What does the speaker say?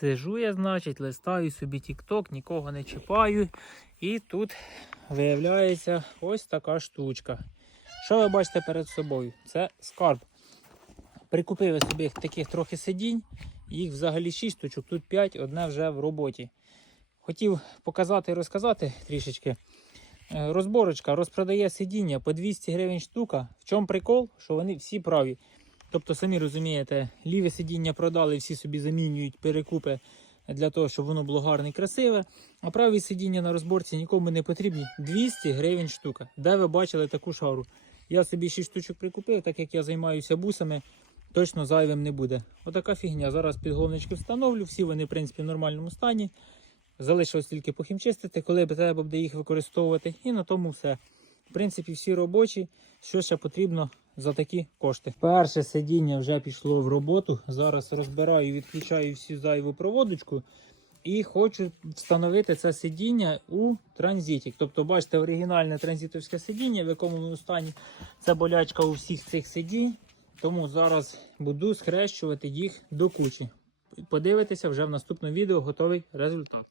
Сижу я, значить, листаю собі тік-ток, нікого не чіпаю. І тут виявляється ось така штучка. Що ви бачите перед собою? Це скарб. Прикупив я собі таких трохи сидінь, їх взагалі 6 штучок, тут 5, одне вже в роботі. Хотів показати і розказати трішечки. Е, Розборочка розпродає сидіння по 200 гривень штука. В чому прикол? Що вони всі праві. Тобто, самі розумієте, ліве сидіння продали, всі собі замінюють перекупи для того, щоб воно було гарне і красиве. А праві сидіння на розборці нікому не потрібні. 200 гривень штука. Де ви бачили таку шару? Я собі 6 штучок прикупив, так як я займаюся бусами, точно зайвим не буде. Отака фігня. Зараз підголовнички встановлю, всі вони, в принципі, в нормальному стані. Залишилось тільки похімчистити, коли треба буде їх використовувати. І на тому все. В принципі, всі робочі, що ще потрібно за такі кошти. Перше сидіння вже пішло в роботу. Зараз розбираю, відключаю всю зайву проводочку. І хочу встановити це сидіння у транзиті. Тобто, бачите, оригінальне транзитовське сидіння, в якому стані. Це болячка у всіх цих сидінь. Тому зараз буду схрещувати їх до кучі. Подивитися вже в наступному відео готовий результат.